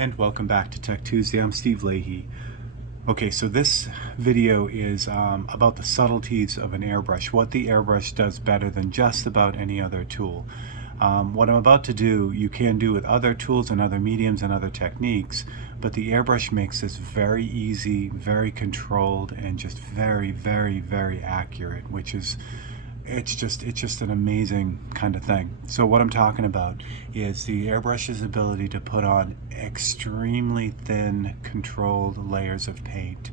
And welcome back to Tech Tuesday. I'm Steve Leahy. Okay, so this video is about the subtleties of an airbrush, what the airbrush does better than just about any other tool. What I'm about to do, you can do with other tools and other mediums and other techniques, but the airbrush makes this very easy, very controlled, and just very, very, very accurate, which is it's just an amazing kind of thing. So what I'm talking about is the airbrush's ability to put on extremely thin controlled layers of paint.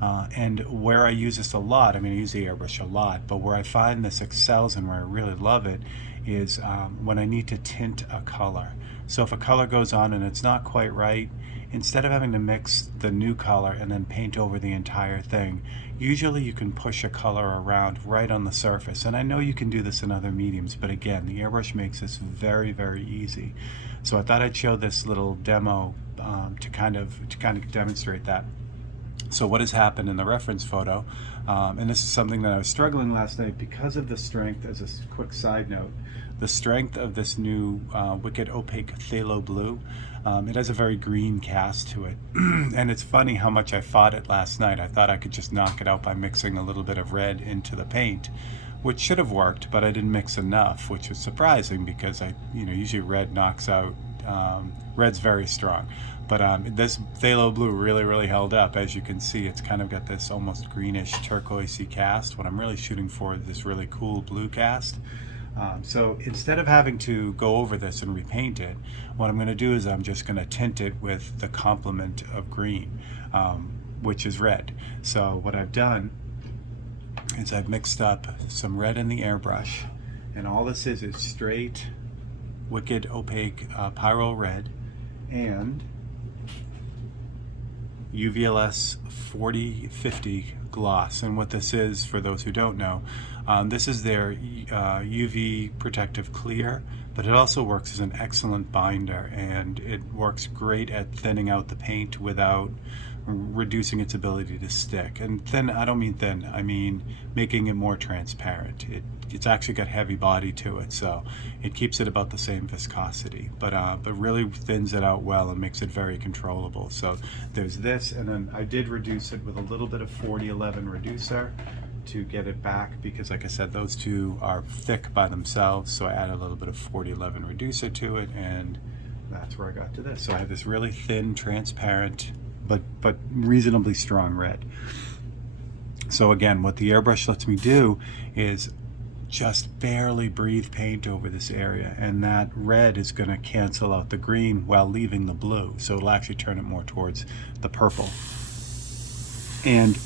And where I use this a lot, I use the airbrush a lot, but where I find this excels and where I really love it is when I need to tint a color. So if a color goes on and it's not quite right, instead of having to mix the new color and then paint over the entire thing, usually you can push a color around right on the surface. And I know you can do this in other mediums, but again, the airbrush makes this very, very easy. So I thought I'd show this little demo to kind of demonstrate that. So what has happened in the reference photo, and this is something that I was struggling last night because of the strength, as a quick side note, the strength of this new Wicked Opaque Phthalo Blue. It has a very green cast to it. And it's funny how much I fought it last night. I thought I could just knock it out by mixing a little bit of red into the paint, which should have worked, but I didn't mix enough, which was surprising because usually red knocks out, red's very strong. But this phthalo blue really held up. As you can see, it's kind of got this almost greenish turquoisey cast. What I'm really shooting for is this really cool blue cast. So instead of having to go over this and repaint it, what I'm going to do is I'm just going to tint it with the complement of green, which is red. So what I've done is I've mixed up some red in the airbrush, and all this is straight Wicked Opaque Pyro Red and UVLS 4050 gloss. And what this is, for those who don't know, this is their UV protective clear, but it also works as an excellent binder, and it works great at thinning out the paint without reducing its ability to stick. And thin, I don't mean thin, I mean making it more transparent. It's actually got heavy body to it, so it keeps it about the same viscosity, but really thins it out well and makes it very controllable. So there's this, and then I did reduce it with a little bit of 4011 reducer to get it back, because like I said, those two are thick by themselves, so I added a little bit of 4011 reducer to it, and that's where I got to this. So I have this really thin, transparent, but reasonably strong red. So again, what the airbrush lets me do is just barely breathe paint over this area, and that red is going to cancel out the green while leaving the blue, so it'll actually turn it more towards the purple. And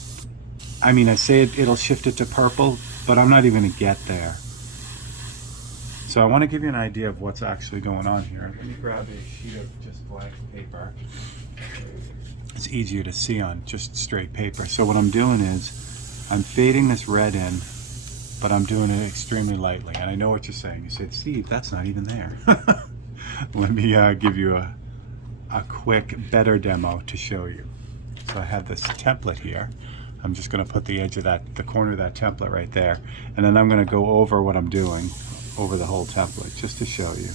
I say it'll shift it to purple, but I'm not even going to get there. So I want to give you an idea of what's actually going on here. Let me grab a sheet of just blank paper. It's easier to see on just straight paper. So what I'm doing is I'm fading this red in, but I'm doing it extremely lightly. And I know what you're saying. You said, Steve, that's not even there. Let me give you a quick, better demo to show you. So I have this template here. I'm just going to put the edge of the corner of that template right there. And then I'm going to go over what I'm doing over the whole template just to show you.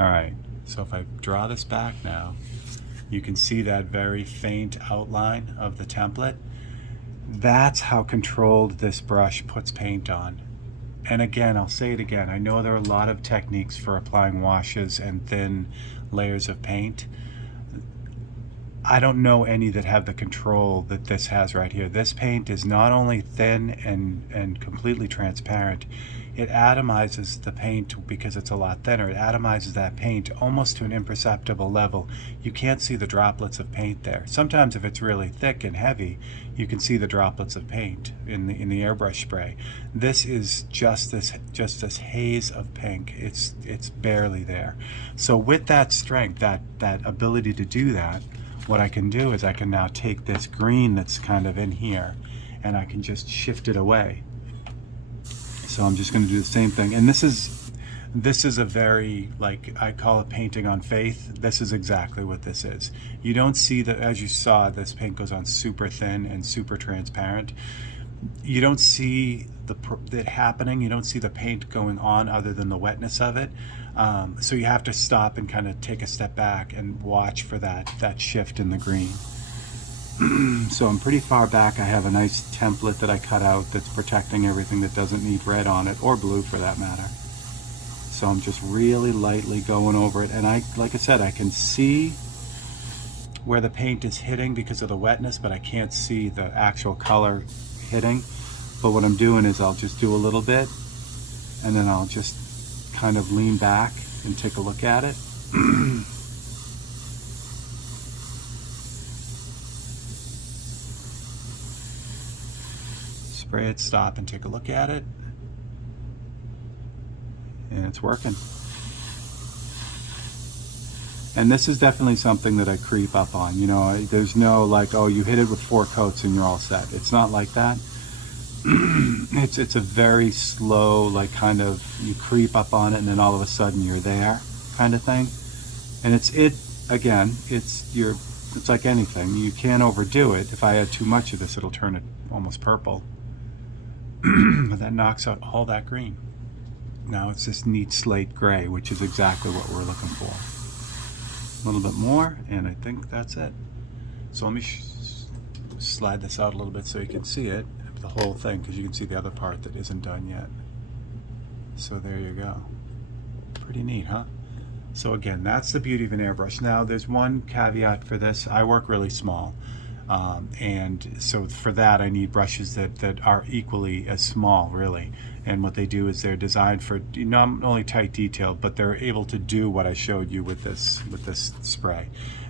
All right, so if I draw this back now, you can see that very faint outline of the template. That's how controlled this brush puts paint on. And again, I'll say it again, I know there are a lot of techniques for applying washes and thin layers of paint. I don't know any that have the control that this has right here. This paint is not only thin and completely transparent, it atomizes the paint because it's a lot thinner. It atomizes that paint almost to an imperceptible level. You can't see the droplets of paint there. Sometimes if it's really thick and heavy, you can see the droplets of paint in the airbrush spray. This is just this haze of pink. It's barely there. So with that strength, that ability to do that, what I can do is I can now take this green that's kind of in here, and I can just shift it away. So I'm just going to do the same thing, and this is a very, I call it painting on faith. This is exactly what this is. You don't see that, as you saw, this paint goes on super thin and super transparent. you don't see it happening. You don't see the paint going on other than the wetness of it. So you have to stop and kind of take a step back and watch for that shift in the green. So I'm pretty far back. I have a nice template that I cut out that's protecting everything that doesn't need red on it, or blue for that matter. So I'm just really lightly going over it, and like I said, I can see where the paint is hitting because of the wetness, but I can't see the actual color hitting. But what I'm doing is I'll just do a little bit, and then I'll just kind of lean back and take a look at it. Spray it, stop, and take a look at it. And it's working. And this is definitely something that I creep up on. You know, there's no like, oh, you hit it with 4 coats and you're all set. It's not like that. It's a very slow, like, kind of, you creep up on it and then all of a sudden you're there kind of thing. And it's like anything. You can't overdo it. If I add too much of this, it'll turn it almost purple. But that knocks out all that green. Now it's this neat slate gray, which is exactly what we're looking for. A little bit more, and I think that's it. So let me slide this out a little bit so you can see it, the whole thing, because you can see the other part that isn't done yet. So there you go. Pretty neat, huh? So again, that's the beauty of an airbrush. Now there's one caveat for this. I work really small. And so for that I need brushes that are equally as small, really. And what they do is they're designed for not only tight detail, but they're able to do what I showed you with this spray.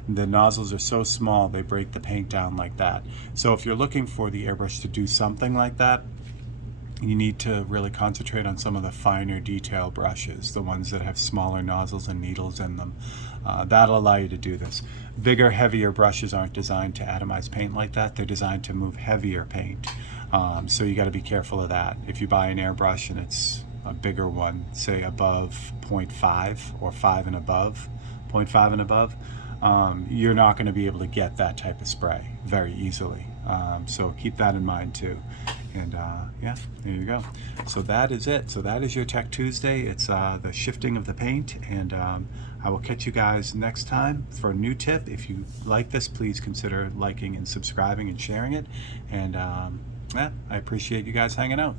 The nozzles are so small they break the paint down like that. So if you're looking for the airbrush to do something like that, you need to really concentrate on some of the finer detail brushes, the ones that have smaller nozzles and needles in them. That'll allow you to do this. Bigger, heavier brushes aren't designed to atomize paint like that. They're designed to move heavier paint. So you got to be careful of that. If you buy an airbrush and it's a bigger one, say above 0.5 or 5 and above, 0.5 and above, you're not going to be able to get that type of spray very easily. So keep that in mind too. And yeah, there you go. So that is it. So that is your Tech Tuesday. It's the shifting of the paint, and I will catch you guys next time for a new tip. If you like this, please consider liking and subscribing and sharing it. And yeah, I appreciate you guys hanging out.